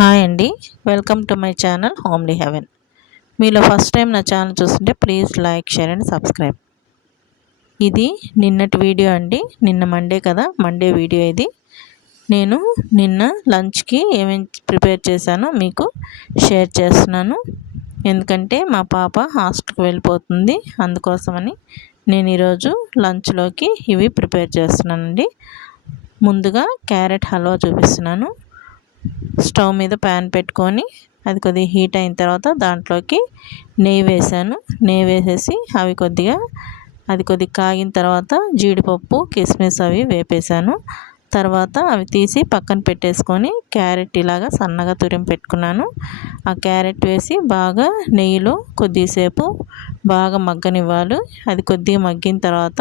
Hi అండి, welcome to my channel homely heaven. మీలో first time నా ఛానల్ చూస్తుంటే please like, share and subscribe. ఇది నిన్నటి వీడియో అండి. నిన్న మండే కదా, మండే వీడియో ఇది. నేను నిన్న లంచ్కి ఏమేమి ప్రిపేర్ చేశానో మీకు షేర్ చేస్తున్నాను. ఎందుకంటే మా పాప హాస్టల్కి వెళ్ళిపోతుంది, అందుకోసమని నేను ఈరోజు లంచ్లోకి ఇవి ప్రిపేర్ చేస్తున్నానండి. ముందుగా క్యారెట్ హల్వా చూపిస్తున్నాను. స్టవ్ మీద ప్యాన్ పెట్టుకొని అది కొద్దిగా హీట్ అయిన తర్వాత దాంట్లోకి నెయ్యి వేసాను. నెయ్యి వేసేసి అది కొద్దిగా కాగిన తర్వాత జీడిపప్పు, కిస్మిస్ అవి వేపేసాను. తర్వాత అవి తీసి పక్కన పెట్టేసుకొని క్యారెట్ ఇలాగా సన్నగా తురిమి పెట్టుకున్నాను. ఆ క్యారెట్ వేసి బాగా నెయ్యిలో కొద్దిసేపు బాగా మగ్గనివ్వాలి. అది కొద్దిగా మగ్గిన తర్వాత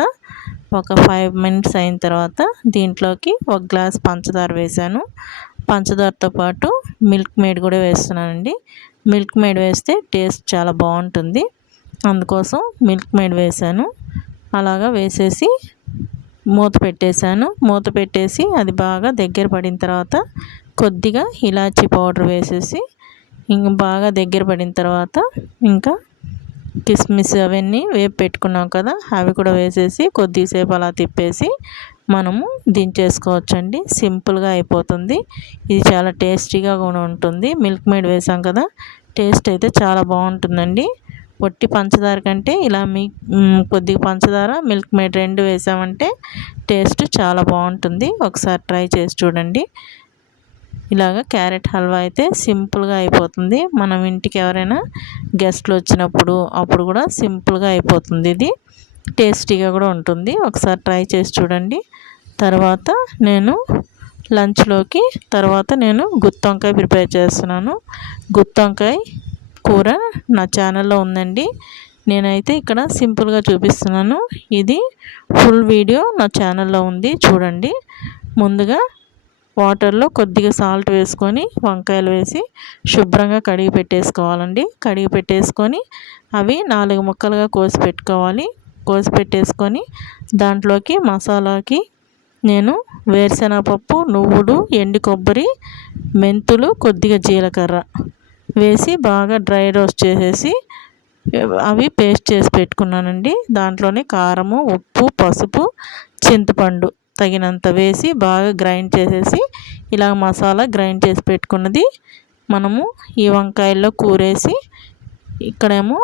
ఒక 5 మినిట్స్ అయిన తర్వాత దీంట్లోకి 1 గ్లాస్ పంచదార వేసాను. పంచదారతో పాటు మిల్క్ మేడ్ కూడా వేస్తున్నానండి. మిల్క్ మేడ్ వేస్తే టేస్ట్ చాలా బాగుంటుంది, అందుకోసం మిల్క్ మేడ్ వేసాను. అలాగా వేసేసి మూత పెట్టేశాను. మూత పెట్టేసి అది బాగా దగ్గర పడిన తర్వాత కొద్దిగా ఇలాచీ పౌడర్ వేసేసి ఇంక బాగా దగ్గర పడిన తర్వాత ఇంకా కిస్మిస్ అవన్నీ వేపి పెట్టుకున్నాం కదా, అవి కూడా వేసేసి కొద్దిసేపు అలా తిప్పేసి మనము దించేసుకోవచ్చండి. సింపుల్గా అయిపోతుంది. ఇది చాలా టేస్టీగా కూడా ఉంటుంది. మిల్క్ మేడ్ వేసాం కదా, టేస్ట్ అయితే చాలా బాగుంటుందండి. వట్టి పంచదార కంటే ఇలా కొద్దిగా పంచదార, మిల్క్ మేడ్ 2 వేసామంటే టేస్ట్ చాలా బాగుంటుంది. ఒకసారి ట్రై చేసి చూడండి. ఇలాగ క్యారెట్ హల్వా అయితే సింపుల్గా అయిపోతుంది. మనం ఇంటికి ఎవరైనా గెస్ట్లు వచ్చినప్పుడు అప్పుడు కూడా సింపుల్గా అయిపోతుంది. ఇది టేస్టీగా కూడా ఉంటుంది. ఒకసారి ట్రై చేసి చూడండి. తర్వాత నేను లంచ్లోకి గుత్తొంకాయ ప్రిపేర్ చేస్తున్నాను. గుత్తొంకాయ కూర నా ఛానల్లో ఉందండి. నేనైతే ఇక్కడ సింపుల్గా చూపిస్తున్నాను. ఇది ఫుల్ వీడియో నా ఛానల్లో ఉంది, చూడండి. ముందుగా వాటర్లో కొద్దిగా సాల్ట్ వేసుకొని వంకాయలు వేసి శుభ్రంగా కడిగి పెట్టేసుకోవాలండి. కడిగి పెట్టేసుకొని అవి 4 ముక్కలుగా కోసి పెట్టుకోవాలి. కోసి పెట్టేసుకొని దాంట్లోకి మసాలాకి నేను వేరుశనగపప్పు, నువ్వులు, ఎండు కొబ్బరి, మెంతులు, కొద్దిగా జీలకర్ర వేసి బాగా డ్రై రోస్ట్ చేసేసి అవి పేస్ట్ చేసి పెట్టుకున్నానండి. దాంట్లోనే కారము, ఉప్పు, పసుపు, చింతపండు తగినంత వేసి బాగా గ్రైండ్ చేసేసి ఇలా మసాలా గ్రైండ్ చేసి పెట్టుకున్నది మనము ఈ వంకాయల్లో కూరేసి, ఇక్కడేమో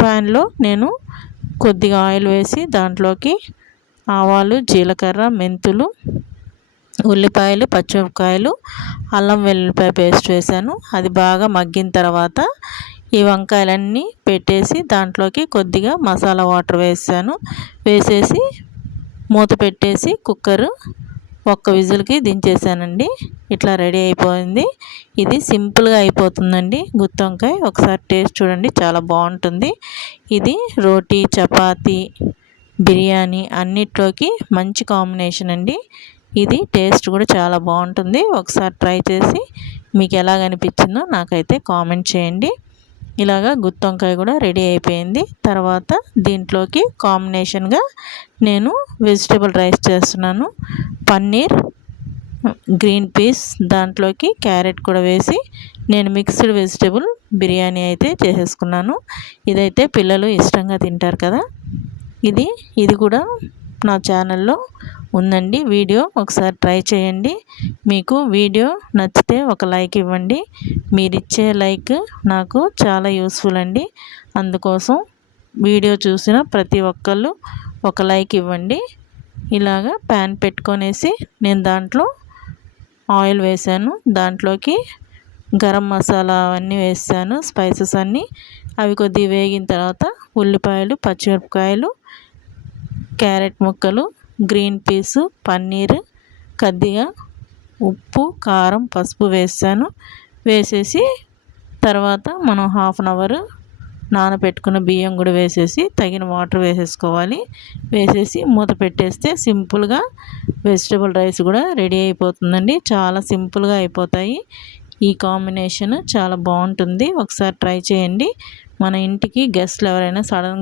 ప్యాన్లో నేను కొద్దిగా ఆయిల్ వేసి దాంట్లోకి ఆవాలు, జీలకర్ర, మెంతులు, ఉల్లిపాయలు, పచ్చిమిరపకాయలు, అల్లం వెల్లుల్లిపాయ పేస్ట్ వేసాను. అది బాగా మగ్గిన తర్వాత ఈ వంకాయలన్నీ పెట్టేసి దాంట్లోకి కొద్దిగా మసాలా వాటర్ వేసాను. వేసేసి మూత పెట్టేసి కుక్కర్ 1 విజిల్కి దించేసానండి. ఇట్లా రెడీ అయిపోయింది. ఇది సింపుల్గా అయిపోతుందండి గుత్తొంకాయ. ఒకసారి టేస్ట్ చూడండి, చాలా బాగుంటుంది. ఇది రోటీ, చపాతీ, బిర్యానీ అన్నిట్లోకి మంచి కాంబినేషన్ అండి. ఇది టేస్ట్ కూడా చాలా బాగుంటుంది. ఒకసారి ట్రై చేసి మీకు ఎలాగనిపించిందో నాకైతే కామెంట్ చేయండి. ఇలాగా గుత్తొంకాయ కూడా రెడీ అయిపోయింది. తర్వాత దీంట్లోకి కాంబినేషన్గా నేను వెజిటేబుల్ రైస్ చేస్తున్నాను. పన్నీర్, గ్రీన్ పీస్, దాంట్లోకి క్యారెట్ కూడా వేసి నేను మిక్స్డ్ వెజిటేబుల్ బిర్యానీ అయితే చేసేసుకున్నాను. ఇదైతే పిల్లలు ఇష్టంగా తింటారు కదా. ఇది కూడా నా ఛానల్లో ఉందండి వీడియో. ఒకసారి ట్రై చేయండి. మీకు వీడియో నచ్చితే ఒక లైక్ ఇవ్వండి. మీరిచ్చే లైక్ నాకు చాలా యూస్ఫుల్ అండి. అందుకోసం వీడియో చూసిన ప్రతి ఒక్కళ్ళు ఒక లైక్ ఇవ్వండి. ఇలాగా ప్యాన్ పెట్టుకొనేసి నేను దాంట్లో ఆయిల్ వేసాను. దాంట్లోకి గరం మసాలా అవన్నీ వేసాను, స్పైసెస్ అన్నీ. అవి కొద్దిగా వేగిన తర్వాత ఉల్లిపాయలు, పచ్చిమిరపకాయలు, క్యారెట్ ముక్కలు, గ్రీన్ పీసు, పన్నీర్, కొద్దిగా ఉప్పు, కారం, పసుపు వేసాను. వేసేసి తర్వాత మనం 1/2 అవర్ నానబెట్టుకున్న బియ్యం కూడా వేసేసి తగిన వాటర్ వేసేసుకోవాలి. వేసేసి మూత పెట్టేస్తే సింపుల్గా వెజిటేబుల్ రైస్ కూడా రెడీ అయిపోతుందండి. చాలా సింపుల్గా అయిపోతాయి. ఈ కాంబినేషన్ చాలా బాగుంటుంది. ఒకసారి ట్రై చేయండి. మన ఇంటికి గెస్ట్లు ఎవరైనా సడన్గా